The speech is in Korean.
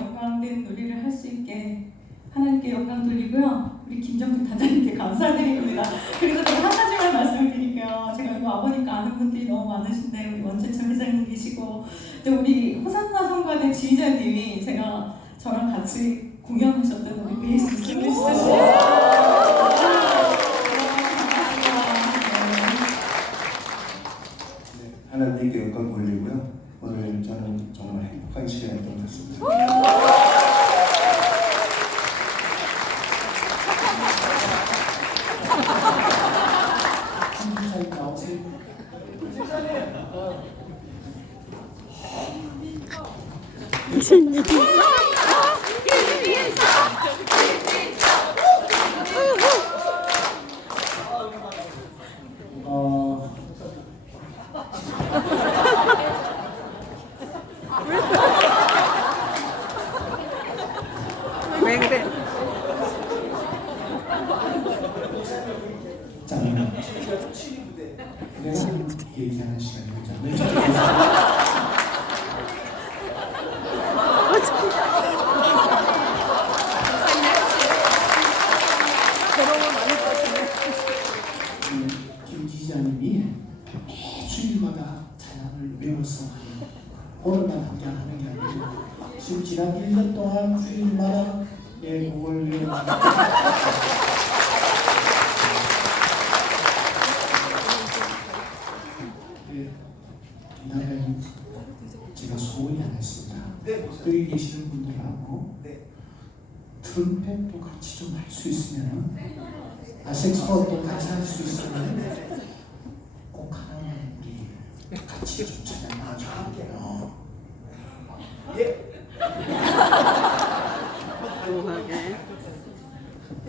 영광된 놀이를 할 수 있게 하나님께 영광 돌리고요. 우리 김정국 단장님께 감사드립니다. 그리고 제가 한 가지만 말씀을 드릴게요. 제가 여기 와보니까 아는 분들이 너무 많으신데 우리 원재철 회장님 계시고 또 우리 호산나 성가대 지휘자님이 제가 저랑 같이 공연하셨던 우리 베이스 스미스트시 네, 하나님께 영광 돌리고요. 오늘 저는 정말 행복한 시간이었던 것 같습니다. 한국사님 나오세요. 무슨 일이 어, 왜 그래? 잠깐만. 내가 얘기하는 시 주일마다 찬양을 외워서 오늘만 함께 하는 게 아니고 지금 지난 1년 동안 주일마다 내 곡을 예, 김나라님 제가 소원이 하나 있습니다. 여기 계시는 분들하고 트럼펫도 같이 좀 할 수 있으면 아 색소폰도 같이 할 수 있으면 꼭 하나만 우리 같